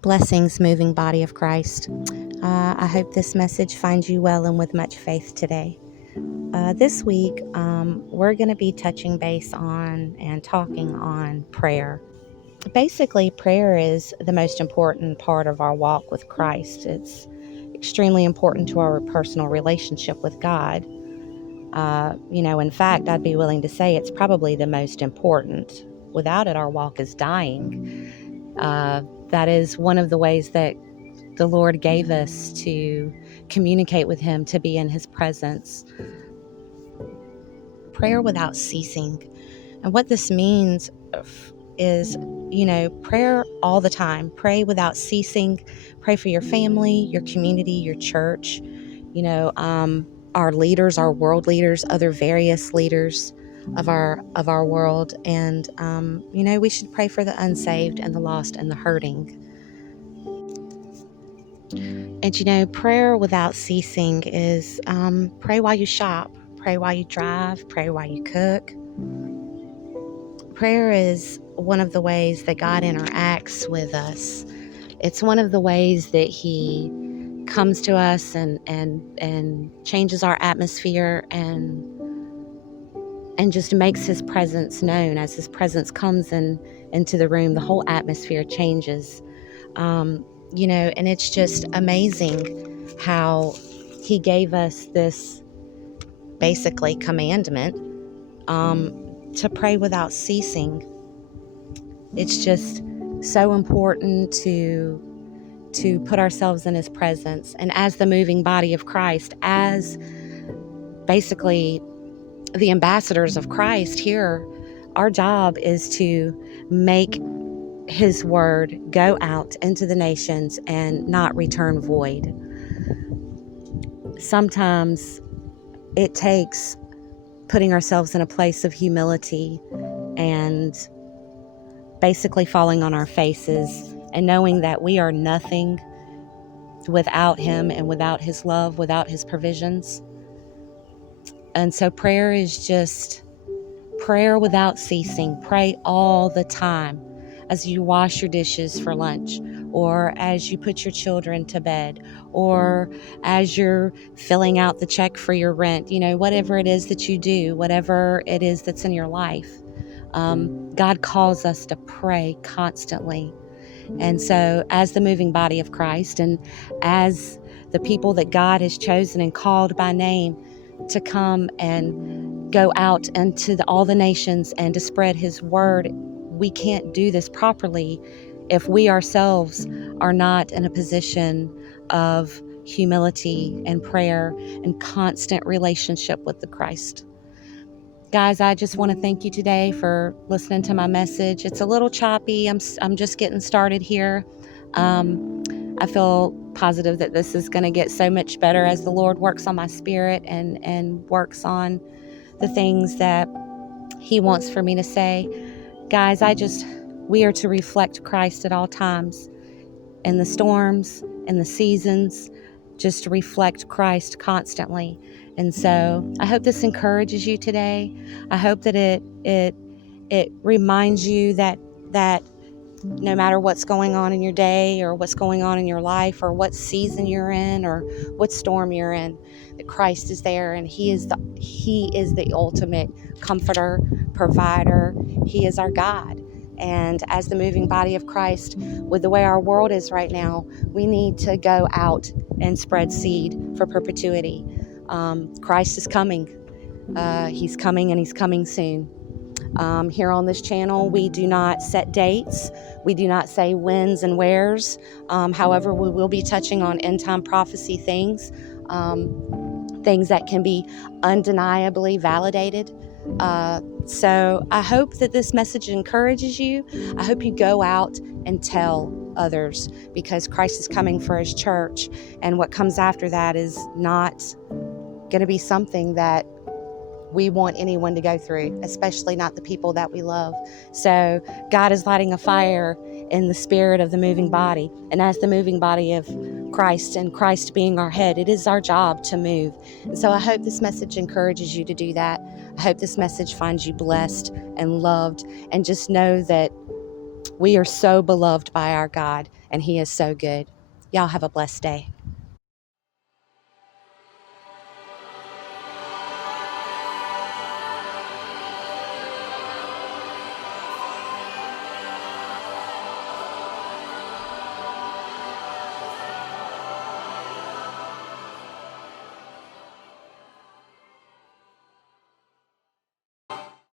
Blessings, moving body of Christ. I hope this message finds you well and with much faith today. This week, we're going to be touching base on and talking on prayer. Basically, prayer is the most important part of our walk with Christ. It's extremely important to our personal relationship with God. In fact, I'd be willing to say it's probably the most important. Without it, our walk is dying. That is one of the ways that the Lord gave us to communicate with Him, to be in His presence. Prayer without ceasing. And what this means is, prayer all the time. Pray without ceasing. Pray for your family, your community, your church, our leaders, our world leaders, other various leaders of our world. And, we should pray for the unsaved and the lost and the hurting. And, prayer without ceasing is pray while you shop, pray while you drive, pray while you cook. Prayer is one of the ways that God interacts with us. It's one of the ways that He comes to us and changes our atmosphere and just makes His presence known. As His presence comes into the room, the whole atmosphere changes. And it's just amazing how He gave us this basically commandment to pray without ceasing. It's just so important to put ourselves in His presence. And as the moving body of Christ, as basically the ambassadors of Christ here, our job is to make His word go out into the nations and not return void. Sometimes it takes putting ourselves in a place of humility and basically falling on our faces and knowing that we are nothing without Him and without His love, without His provisions. And so prayer is just prayer without ceasing. Pray all the time as you wash your dishes for lunch, or as you put your children to bed, or as you're filling out the check for your rent, whatever it is that you do, whatever it is that's in your life. God calls us to pray constantly. And so as the moving body of Christ and as the people that God has chosen and called by name to come and go out into all the nations and to spread His word, we can't do this properly if we ourselves are not in a position of humility and prayer and constant relationship with the Christ. Guys, I just want to thank you today for listening to my message. It's a little choppy. I'm just getting started here. I feel positive that this is going to get so much better as the Lord works on my spirit and works on the things that He wants for me to say. Guys, we are to reflect Christ at all times, in the storms, in the seasons, just to reflect Christ constantly. And so I hope this encourages you today. I hope that it reminds you that no matter what's going on in your day or what's going on in your life or what season you're in or what storm you're in, that Christ is there and He is the ultimate comforter, provider. He is our God. And as the moving body of Christ, with the way our world is right now, we need to go out and spread seed for perpetuity. Christ is coming. He's coming and He's coming soon. Here on this channel, we do not set dates. We do not say whens and wheres. However, we will be touching on end-time prophecy things that can be undeniably validated. So I hope that this message encourages you. I hope you go out and tell others, because Christ is coming for His church, and what comes after that is not going to be something that we want anyone to go through, especially not the people that we love. So God is lighting a fire in the spirit of the moving body. And as the moving body of Christ and Christ being our head, it is our job to move. And so I hope this message encourages you to do that. I hope this message finds you blessed and loved. And just know that We are so beloved by our God, and He is so good. Y'all have a blessed day.